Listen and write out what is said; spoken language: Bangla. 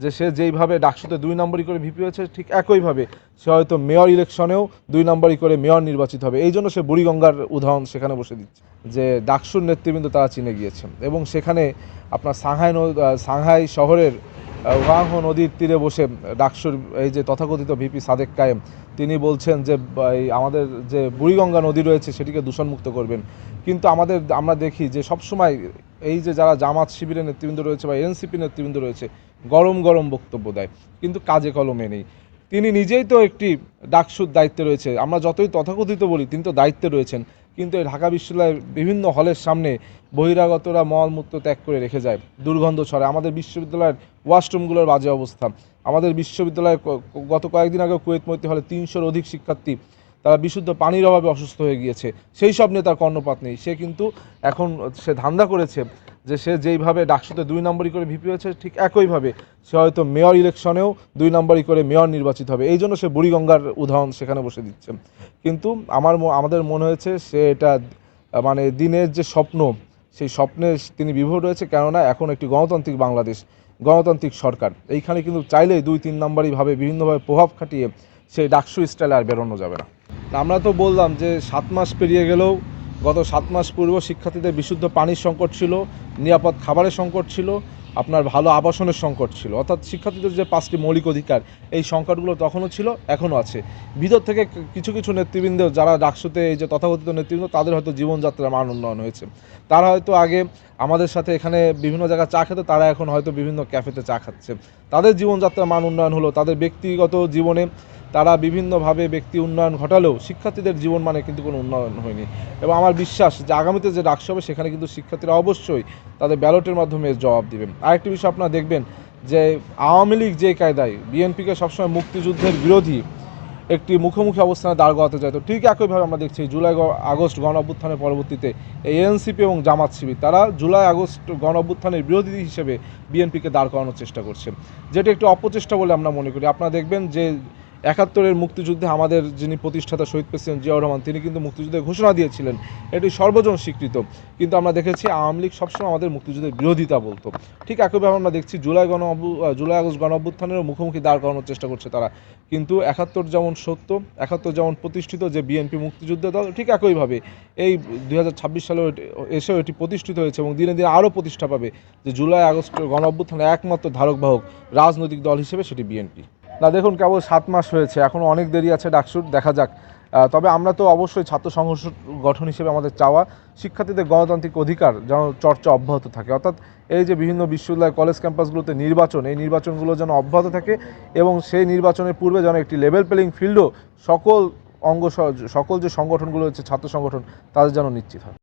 যে সে যেইভাবে ডাকসুতে 2 নম্বরই করে ভিপি হয়েছে ঠিক একইভাবে সে হয়তো মেয়র ইলেকশনেও 2 নম্বরই করে মেয়র নির্বাচিত হবে। এই জন্য সে বুড়িগঙ্গার উদাহরণ সেখানে বসে দিচ্ছে যে ডাকসুর নেতৃবৃন্দ তারা চিনে গিয়েছেন এবং সেখানে আপনার সাংহাই শহরের ওয়াংহো নদীর তীরে বসে ডাকসুর এই যে তথাকথিত ভিপি সাদেক কায়েম তিনি বলছেন যে আমাদের যে বুড়িগঙ্গা নদী রয়েছে সেটিকে দূষণমুক্ত করবেন। কিন্তু আমরা দেখি যে সবসময় এই যে যারা জামাত শিবিরের নেতৃবৃন্দ রয়েছে বা এনসিপি নেতৃবৃন্দ রয়েছে গরম গরম বক্তব্য দেয় কিন্তু কাজে কলমে নেই। তিনি নিজেই তো একটি ডাকসুর দায়িত্বে রয়েছে, আমরা যতই তথাকথিত বলি তিনি তো দায়িত্বে রয়েছেন, কিন্তু এই ঢাকা বিশ্ববিদ্যালয়ের বিভিন্ন হলের সামনে বহিরাগতরা মলমূত্র ত্যাগ করে রেখে যায়, দুর্গন্ধ ছড়ায়। আমাদের বিশ্ববিদ্যালয়ের ওয়াশরুমগুলোর বাজে অবস্থা। আমাদের বিশ্ববিদ্যালয়ের গত কয়েকদিন আগে কুয়েত মৈত্রী হলে 300-র অধিক শিক্ষার্থী তারা বিশুদ্ধ পানির অভাবে অসুস্থ হয়ে গিয়েছে, সেই সব নিয়ে তার কর্ণপাত নেই। সে কিন্তু এখন সে ধান্দা করেছে যে সে যেইভাবে ডাকসুতে 2 নম্বরই করে ভিপি হয়েছে ঠিক একইভাবে সে হয়তো মেয়র ইলেকশনেও 2 নম্বরই করে মেয়র নির্বাচিত হবে। এই জন্য সে বুড়িগঙ্গার উদাহরণ সেখানে বসে দিচ্ছে। কিন্তু আমাদের মনে হয়েছে সে এটা মানে দিনের যে স্বপ্ন সেই স্বপ্নে তিনি বিভোর রয়েছে। কেননা এখন একটি গণতান্ত্রিক বাংলাদেশ, গণতান্ত্রিক সরকার, এইখানে কিন্তু চাইলেই 2-3 নম্বরই ভাবে বিভিন্নভাবে প্রভাব খাটিয়ে সেই ডাকসু স্টাইলে আর বেরোনো যাবে না। আমরা তো বললাম যে 7 মাস পেরিয়ে গেলেও গত 7 মাস পূর্ব শিক্ষার্থীদের বিশুদ্ধ পানির সংকট ছিল, নিরাপদ খাবারের সংকট ছিল, আপনার ভালো আবাসনের সংকট ছিল। অর্থাৎ শিক্ষার্থীদের যে 5টি মৌলিক অধিকার এই সংকটগুলো তখনও ছিল, এখনও আছে। ভিতর থেকে কিছু কিছু নেতৃবৃন্দ যারা ডাকসুতে এই যে তথাকথিত নেতৃবৃন্দ তাদের হয়তো জীবনযাত্রার মান উন্নয়ন হয়েছে। তারা হয়তো আগে আমাদের সাথে এখানে বিভিন্ন জায়গায় চা খেত, তারা এখন হয়তো বিভিন্ন ক্যাফেতে চা খাচ্ছে। তাদের জীবনযাত্রার মান উন্নয়ন হলো, তাদের ব্যক্তিগত জীবনে তারা বিভিন্নভাবে ব্যক্তি উন্নয়ন ঘটালেও শিক্ষার্থীদের জীবন মানে কিন্তু কোনো উন্নয়ন হয়নি। এবং আমার বিশ্বাস যে আগামীতে যে ডাকসু হবে সেখানে কিন্তু শিক্ষার্থীরা অবশ্যই তাদের ব্যালটের মাধ্যমে জবাব দিবেন। আরেকটি বিষয় আপনারা দেখবেন যে আওয়ামী লীগ যে কায়দায় বিএনপিকে সবসময় মুক্তিযুদ্ধের বিরোধী একটি মুখোমুখি অবস্থানে দাঁড় করাতে চাইতো, ঠিক একইভাবে আমরা দেখছি জুলাই আগস্ট গণ অভ্যুত্থানের পরবর্তীতে এই এনসিপি এবং জামাত শিবির তারা জুলাই আগস্ট গণ অভ্যুত্থানের বিরোধী হিসেবে বিএনপিকে দাঁড় করানোর চেষ্টা করছে, যেটা একটু অপচেষ্টা বলে আমরা মনে করি। আপনারা দেখবেন যে 71-এর মুক্তিযুদ্ধে আমাদের যিনি প্রতিষ্ঠাতা শহীদ প্রেসিডেন্ট জিয়াউর রহমান তিনি কিন্তু মুক্তিযুদ্ধের ঘোষণা দিয়েছিলেন, এটি সর্বজন স্বীকৃত। কিন্তু আমরা দেখেছি আওয়ামী লীগ সবসময় আমাদের মুক্তিযুদ্ধের বিরোধিতা বলতো। ঠিক একইভাবে আমরা দেখছি জুলাই আগস্ট গণ অভ্যুত্থানেরও মুখোমুখি দাঁড় করানোর চেষ্টা করছে তারা। কিন্তু 71 যেমন সত্য, 71 যেমন প্রতিষ্ঠিত যে বিএনপি মুক্তিযুদ্ধ দল, ঠিক একইভাবে এই 2026 সালে এসেও এটি প্রতিষ্ঠিত হয়েছে এবং দিনে দিনে আরও প্রতিষ্ঠা পাবে যে জুলাই আগস্ট গণ অভ্যুত্থানের একমাত্র ধারক বাহক রাজনৈতিক দল হিসেবে সেটি বিএনপি। না দেখুন, কেবল 7 মাস হয়েছে, এখনও অনেক দেরি আছে ডাকসুর, দেখা যাক। তবে আমরা তো অবশ্যই ছাত্র সংঘর্ষ গঠন হিসেবে আমাদের চাওয়া শিক্ষার্থীদের গণতান্ত্রিক অধিকার যেন চর্চা অব্যাহত থাকে। অর্থাৎ এই যে বিভিন্ন বিশ্ববিদ্যালয় কলেজ ক্যাম্পাসগুলোতে নির্বাচন, এই নির্বাচনগুলো যেন অব্যাহত থাকে এবং সেই নির্বাচনের পূর্বে যেন একটি লেভেল প্লেইং ফিল্ডও সকল যে সংগঠনগুলো হচ্ছে ছাত্র সংগঠন তাদের যেন নিশ্চিত হয়।